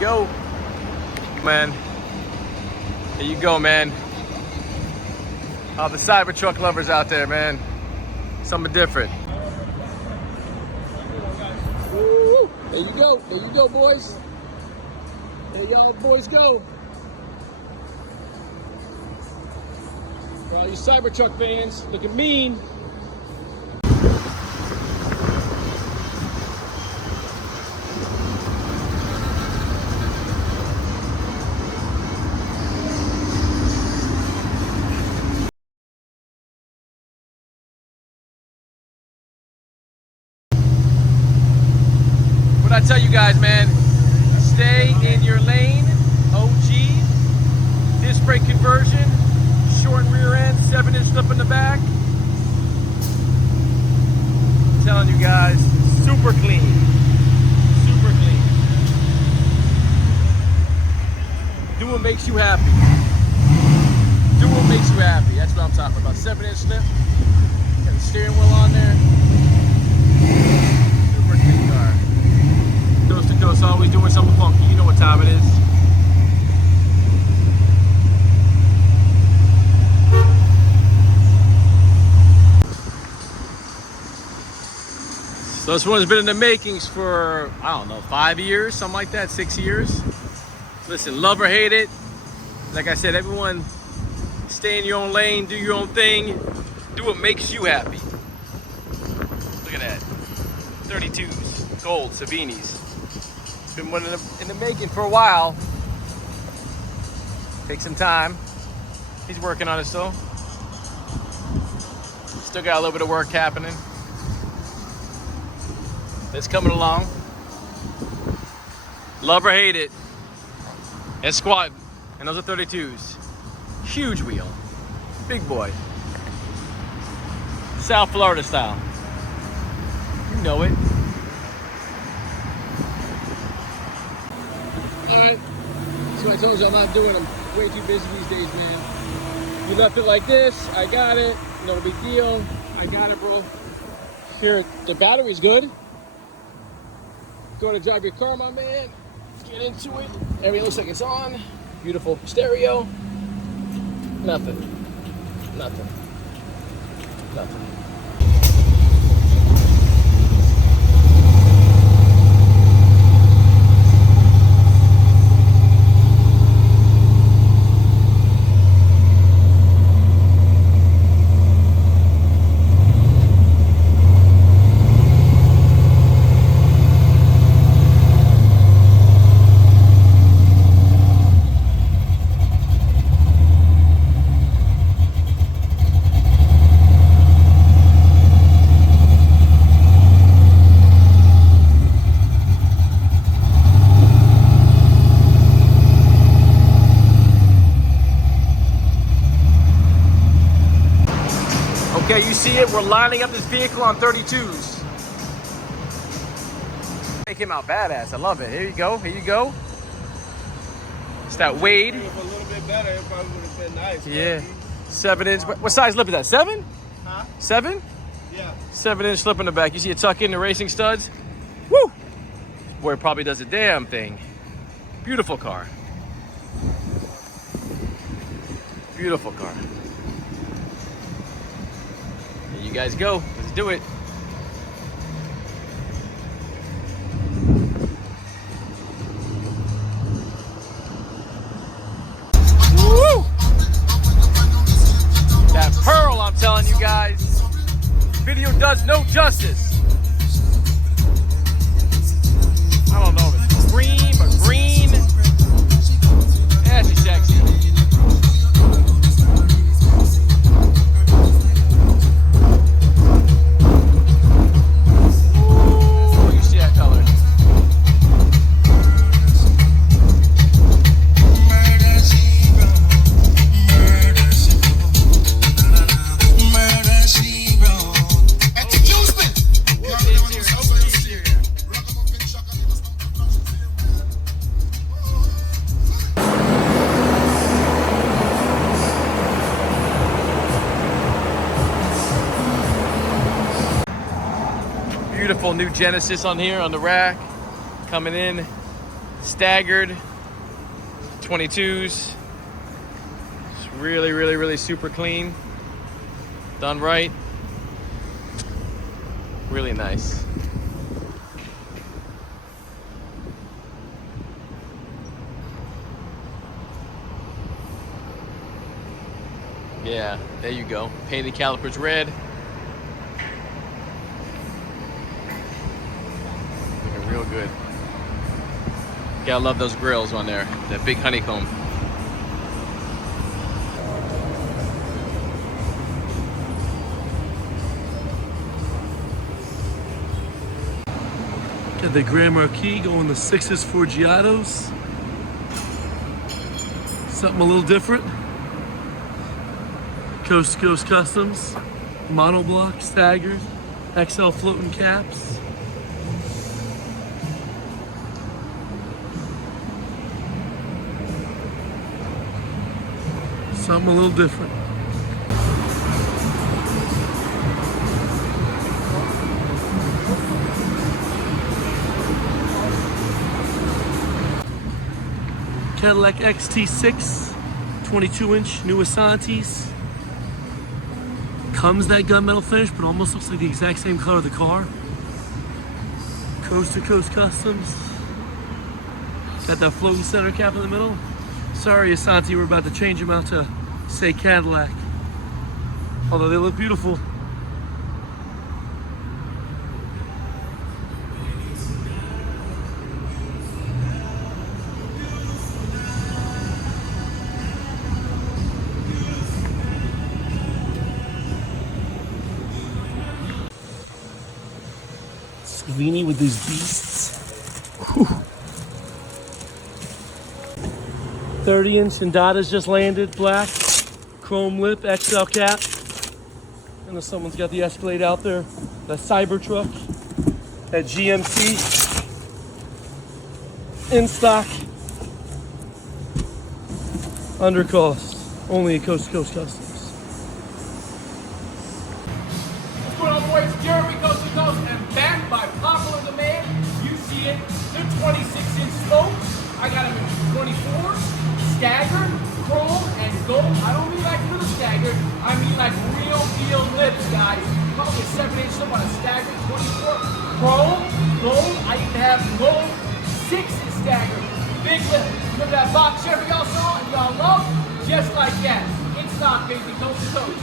Go, man. There you go, man. All the Cybertruck lovers out there, man. Something different. Woo! There you go. There you go, boys. There y'all boys go. For all you Cybertruck fans looking mean. I tell you guys, man, stay in your lane. OG, disc brake conversion, short rear end, 7-inch slip in the back. I'm telling you guys, super clean, super clean. Do what makes you happy. Do what makes you happy. That's what I'm talking about. 7-inch slip, got the steering wheel on there. Super clean car. Coast to coast, always doing something funky. You know what time it is. So this one's been in the makings for, I don't know, 5 years, something like that, 6 years. Listen, love or hate it. Like I said, everyone stay in your own lane, do your own thing, do what makes you happy. Look at that. 32s, gold, Savinis. Been one in the making for a while. Take some time. He's working on it still. Still got a little bit of work happening. It's coming along. Love or hate it. It's squat. And those are 32s. Huge wheel. Big boy. South Florida style. You know it. Alright, so I told you I'm not doing them. Way too busy these days, man. You left it like this, I got it. No big deal. I got it, bro. Here, the battery's good. Go to drive your car, my man. Get into it. Everything looks like it's on. Beautiful stereo. Nothing. Nothing. Nothing. Okay, you see it? We're lining up this vehicle on 32s. It came out badass. I love it. Here you go. Here you go. It's that Wade. If a little bit better, it probably would have been nice. Yeah. 7-inch. What size lip is that? 7? Huh? 7? Yeah. 7-inch slip in the back. You see it tuck in the racing studs? Woo! Boy, it probably does a damn thing. Beautiful car. Beautiful car. Here you guys go. Let's do it. Woo! That pearl, I'm telling you guys. Video does no justice. I don't know if it's cream or green. Yeah, she's sexy. Ooh, you see that color. beautiful new Genesis on here on the rack. Coming in, staggered, 22's. It's really, really, really super clean. Done right. Really nice. Yeah, there you go. Painted calipers red. Looking real good. Gotta love those grills on there. That big honeycomb. Got the Grand Marquis going the 6's Forgiatos. Something a little different. Coast to Coast Customs. Monoblock, staggered. XL floating caps. Something a little different. Cadillac XT6, 22-inch, new Asantes. Comes that gunmetal finish, but almost looks like the exact same color of the car. Coast to Coast Customs. Got that floating center cap in the middle. Sorry, Asante, we're about to change them out to say Cadillac. Although they look beautiful. Savini with these beasts. Whew. 30-inch Indata's just landed, black, chrome lip, XL cap. I know someone's got the Escalade out there. The Cybertruck at GMC. In stock. Under cost. Only at Coast to Coast Customs. What's going on, boys? Jeremy, Coast to Coast, and back by popular demand. You see it, the 26-inch spokes. I got them in 24s, staggered, chrome, and gold. I don't mean like little staggered. I mean like real deal lips, guys. Probably a 7-inch lip on a staggered 24. Chrome, gold. I even have gold 6-inch staggered. Big lip. Remember that box Chevy y'all saw and y'all love? Just like that. In stock, baby. Coast to Coast.